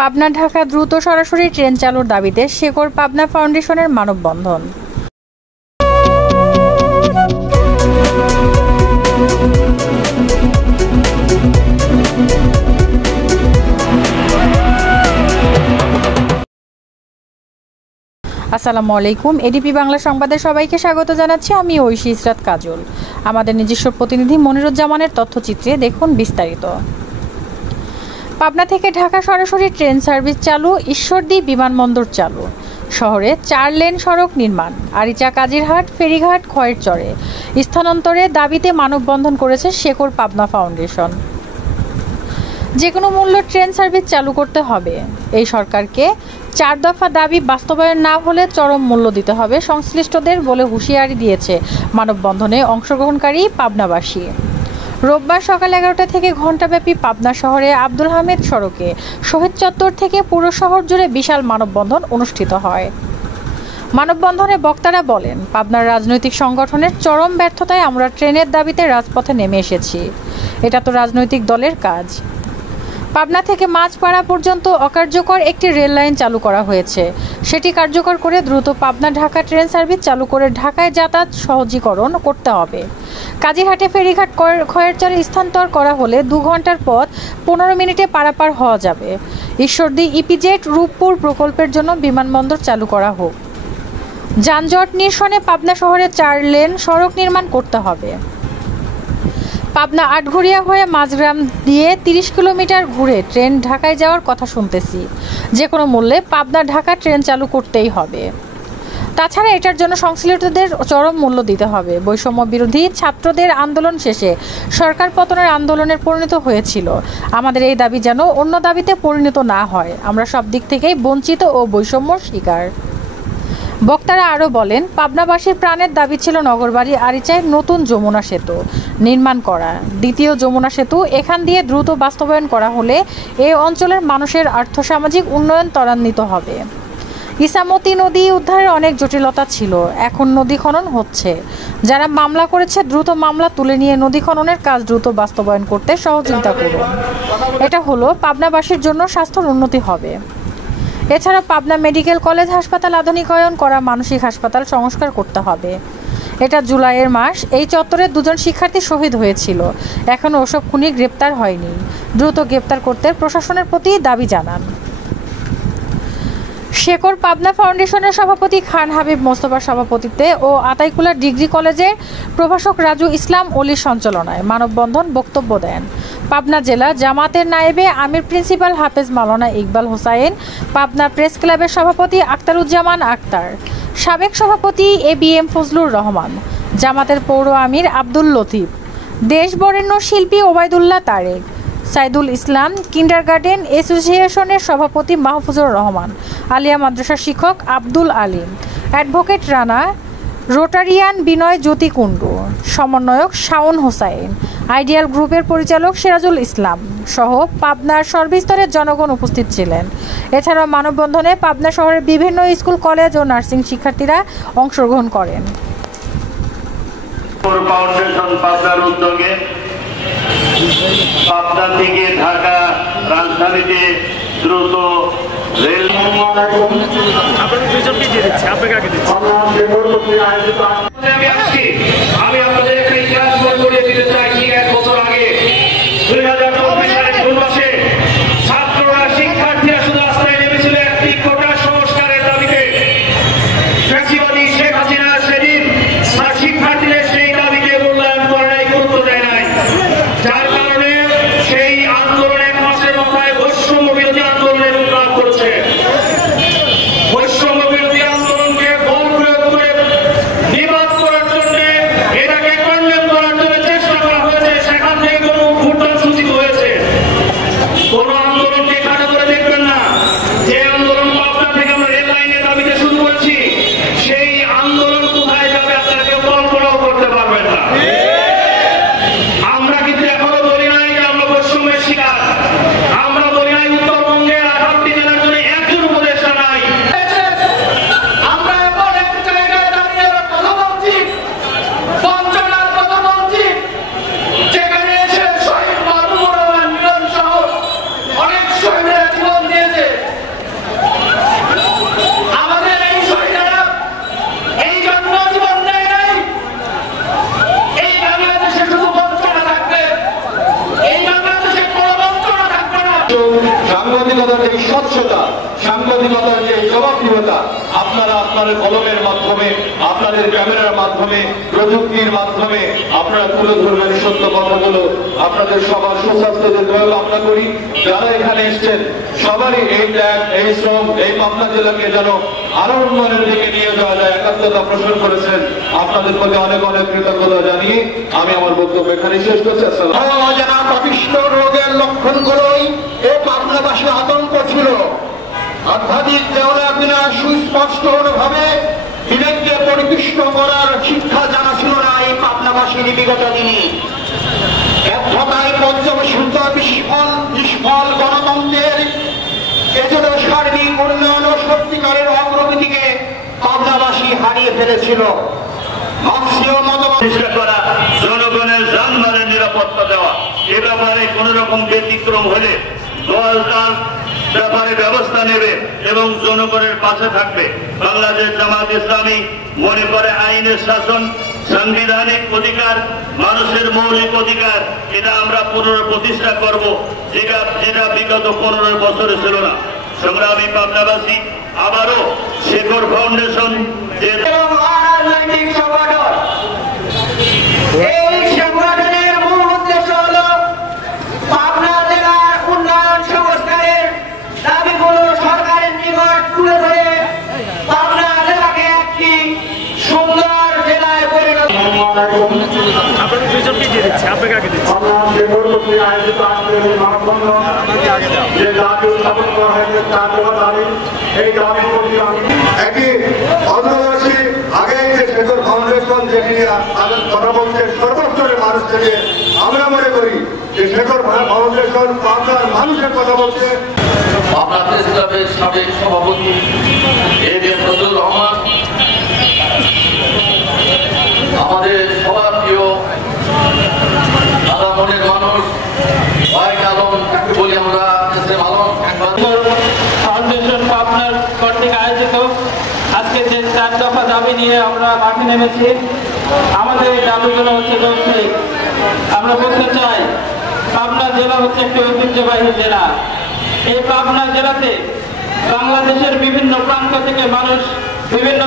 পাবনা ঢাকা দ্রুত সরাসরি ট্রেন চালুর দাবিতে শেকর পাবনা ফাউন্ডেশনের মানববন্ধন। আসসালামু আলাইকুম, এডিপি বাংলা সংবাদে সবাইকে স্বাগত জানাচ্ছি। আমি ঐশী ইসরাত কাজল। আমাদের নিজস্ব প্রতিনিধি মনিরুজ্জামানের তথ্যচিত্রে দেখুন বিস্তারিত। পাবনা থেকে ঢাকা সরাসরি ট্রেন সার্ভিস চালু, ঈশ্বরদী বিমানবন্দর চালু, শহরে 4 লেন সড়ক নির্মাণ, আরিচা কাজিরহাট ফেরিঘাট খয়ের চরে স্থানান্তরে দাবিতে মানববন্ধন করেছে শেকর পাবনা ফাউন্ডেশন। যে কোনো মূল্যে ট্রেন সার্ভিস চালু করতে হবে। এই সরকারকে 4 দফা দাবি বাস্তবায়ন না হলে চরম মূল্য দিতে হবে সংশ্লিষ্টদের বলে হুঁশিয়ারি দিয়েছে মানববন্ধনে অংশগ্রহণকারী পাবনাবাসী। রোববার সকাল 11টা থেকে ঘণ্টাব্যাপী পাবনা শহরে আব্দুল হামিদ সড়কে শহীদ চত্বর থেকে পুরো শহর জুড়ে বিশাল মানববন্ধন অনুষ্ঠিত হয়। মানববন্ধনে বক্তারা বলেন, পাবনার রাজনৈতিক সংগঠনের চরম ব্যর্থতায় আমরা ট্রেনের দাবিতে রাজপথে নেমে এসেছি। এটা তো রাজনৈতিক দলের কাজ। পাবনা থেকে মাঝপাড়া পর্যন্ত অকার্যকর একটি রেল লাইন চালু করা হয়েছে। সেটি কার্যকর করে দ্রুত পাবনা ঢাকা ট্রেন সার্ভিস চালু করে ঢাকায় যাতায়াত সহজীকরণ করতে হবে। কাজিরহাটে ফেরিঘাট খয়ের চরে স্থানান্তর করা হলে 2 ঘন্টার পথ 15 মিনিটে পারাপার হওয়া যাবে। ঈশ্বরদী ইপিজেড রূপপুর প্রকল্পের জন্য বিমানবন্দর চালু করা হোক। যানজট নিরসনে পাবনা শহরে 4 লেন সড়ক নির্মাণ করতে হবে। পাবনা আটঘরিয়া হয়ে মাঝগ্রাম দিয়ে 30 কিলোমিটার ঘুরে ট্রেন ঢাকায় যাওয়ার কথা শুনতেছি। যে কোনো মূল্যে পাবনা ঢাকা ট্রেন চালু করতেই হবে। তাছাড়া এটার জন্য সংশ্লিষ্টদের চরম মূল্য দিতে হবে। বৈষম্য বিরোধী ছাত্রদের আন্দোলন শেষে সরকার পতনের আন্দোলনের পরিণত হয়েছিল। আমাদের এই দাবি যেন অন্য দাবিতে পরিণত না হয়। আমরা সব দিক থেকেই বঞ্চিত ও বৈষম্যর শিকার। বক্তারা আরও বলেন, পাবনাবাসীর প্রাণের দাবি ছিল নগরবাড়ি আরিচায় নতুন যমুনা সেতু নির্মাণ করা। দ্বিতীয় যমুনা সেতু এখান দিয়ে দ্রুত বাস্তবায়ন করা হলে এই অঞ্চলের মানুষের আর্থসামাজিক উন্নয়ন ত্বরান্বিত হবে। ইসামতি নদী উদ্ধারের অনেক জটিলতা ছিল, এখন নদী খনন হচ্ছে। যারা মামলা করেছে দ্রুত মামলা তুলে নিয়ে নদী খননের কাজ দ্রুত বাস্তবায়ন করতে সহযোগিতা করুন। এটা হলো পাবনাবাসীর জন্য স্বাস্থ্যের উন্নতি হবে। এছাড়া পাবনা মেডিকেল কলেজ হাসপাতাল আধুনিকায়ন করা, মানসিক হাসপাতাল সংস্কার করতে হবে। এটা জুলাইয়ের মাস। এই চত্বরে 2 জন শিক্ষার্থী শহীদ হয়েছিল, এখনও ওসব খুনি গ্রেপ্তার হয়নি। দ্রুত গ্রেপ্তার করতে প্রশাসনের প্রতি দাবি জানান। শেকর পাবনা ফাউন্ডেশনের সভাপতি খান হাবিব মোস্তফার সভাপতিত্বে ও আতাইকুলা ডিগ্রি কলেজের প্রভাষক রাজু ইসলাম অলির সঞ্চালনায় মানববন্ধন বক্তব্য দেন পাবনা জেলা জামাতের নায়েবে আমির প্রিন্সিপাল হাফেজ মাওলানা ইকবাল হোসাইন, পাবনা প্রেস ক্লাবের সভাপতি আখতারুজ্জামান আক্তার, সাবেক সভাপতি ABM ফজলুর রহমান, জামাতের পৌর আমির আব্দুল লতিফ, দেশ বরেণ্য শিল্পী ওবায়দুল্লাহ তারেক, সাইদুল ইসলাম, কিন্ডারগার্টেন অ্যাসোসিয়েশনের সভাপতি মাহফুজুর রহমান, আলিয়া মাদ্রাসার শিক্ষক আব্দুল আলিম, অ্যাডভোকেট রানা, রোটারিয়ান বিনয় জ্যোতি কুণ্ডু, সমন্বয়ক শাওন হোসাইন, আইডিয়াল গ্রুপের পরিচালক সিরাজুল ইসলাম সহ পাবনার সর্বস্তরের জনগণ উপস্থিত ছিলেন। এছাড়াও মানববন্ধনে পাবনা শহরের বিভিন্ন স্কুল, কলেজ ও নার্সিং শিক্ষার্থীরা অংশগ্রহণ করেন। পাবনা থেকে ঢাকা রাজধানীতে দ্রুত রেল আমি আপনাদের একটা ইতিহাস মনে করিয়ে দিতে চাই। ঠিক 1 বছর আগে 2024 সালের জুন মাসে ছাত্ররা, শিক্ষার্থীরা শুধু রাস্তায় নেমেছিল একটি কোটা সংস্কারের দাবিতে। ফ্যাসিবাদী শেখ হাসিনা সেদিন শিক্ষার্থীদের সেই দাবিকে মূল্যায়ন করে নাই, গুরুত্ব দেয় নাই। যার কারণে সেই আন্দোলন 1 মাসের মাথায় বৈষম্য বিরোধী আন্দোলনের রূপ লাভ করেছে। বৈষম্য বিরোধী আন্দোলনকে বল প্রয়োগ করে নিবাদ করার জন্য, এটাকে কন্ডেম করার জন্য চেষ্টা করা হয়েছে। সেখান থেকে কোনো ভুটান সূচিত হয়েছে। সাংবাদিকতার যে স্বচ্ছতা, সাংবাদিকতার যে জবাবদিহিতা আপনারা আপনাদের কলমের মাধ্যমে, আপনাদের ক্যামেরার মাধ্যমে, প্রযুক্তির মাধ্যমে আপনারা তুলে ধরবেন সত্য কথাগুলো। আপনাদের সবার সুস্বাস্থ্য দীর্ঘায়ু কামনা করি। যারা এখানে এসছেন সবারই এই ত্যাগ, এই শ্রম, এই পাবনা জেলাকে যেন আরো উন্নয়নের দিকে নিয়ে যাওয়া যায় একাত্মতা পোষণ করেছেন। আপনাদের প্রতি অনেক অনেক কৃতজ্ঞতা জানিয়ে আমি আমার বক্তব্য এখানে শেষ করছি। অজানা পাপিষ্ঠ রোগের লক্ষণগুলোই এই পাবনাবাসী আতঙ্ক ছিল। আধ্যাত্মিক দেওয়া বিনা সুস্পষ্ট ভাবে বিবেককে পরিপুষ্ট করার শিক্ষা জানা ছিল না এই পাবনাবাসীর বিগত দিনে। ব্যর্থতায় পর্যবসিত নিষ্ফল গণতন্ত্রের এজন্য সার্বিক উন্নয়ন ও সত্যিকারের অগ্রগতিকে পাবনাবাসী হারিয়ে ফেলেছিল। চেষ্টা করা, জনগণের যানবাহনের নিরাপত্তা দেওয়া, এ ব্যাপারে কোন রকম ব্যতিক্রম হলে দল তার ব্যাপারে ব্যবস্থা নেবে এবং জনগণের পাশে থাকবে। বাংলাদেশ জামাত ইসলামী মনে করে আইনের শাসন, সাংবিধানিক অধিকার, মানুষের মৌলিক অধিকার, এটা আমরা পুনঃপ্রতিষ্ঠা করব, যেটা বিগত 15 বছরে ছিল না। সংগ্রামী পাবনাবাসী আবারও শেখর ফাউন্ডেশন যে রাজনৈতিক সংগঠন, এই সংগঠনের মূল উদ্দেশ্য হল পাবনা জেলার উন্নয়ন সংস্কারের দাবিগুলো সরকারের নিকট তুলে ধরে পাবনা জেলাকে একটি সুন্দর জেলায় পরিণত একই অন্যবাসী আগে যে শেখর ফাউন্ডেশন যেটি তাদের কথা বলছে সর্বস্তরের মানুষ থেকে আমরা মনে করি যে শেখর ফাউন্ডেশন পাবনার মানুষের কথা বলছে। পাবনা প্রেস ক্লাবের সাবেক সভাপতি এবিএম ফজলুর রহমান, আমাদের সবার প্রিয় দাদা মনের মানুষ ওয়াহিদ আলম, যাকে বলি আমরা এসএম আলম ফাউন্ডেশন পাবনার কর্তৃক আয়োজিত আজকে যে 4 দফা দাবি নিয়ে আমরা মাঠে নেমেছি। আমাদের এই দাবিগুলো হচ্ছে যৌক্তিক। আমরা বলতে চাই, পাবনা জেলা হচ্ছে একটি ঐতিহ্যবাহী জেলা। এই পাবনা জেলাতে বাংলাদেশের বিভিন্ন প্রান্ত থেকে মানুষ বিভিন্ন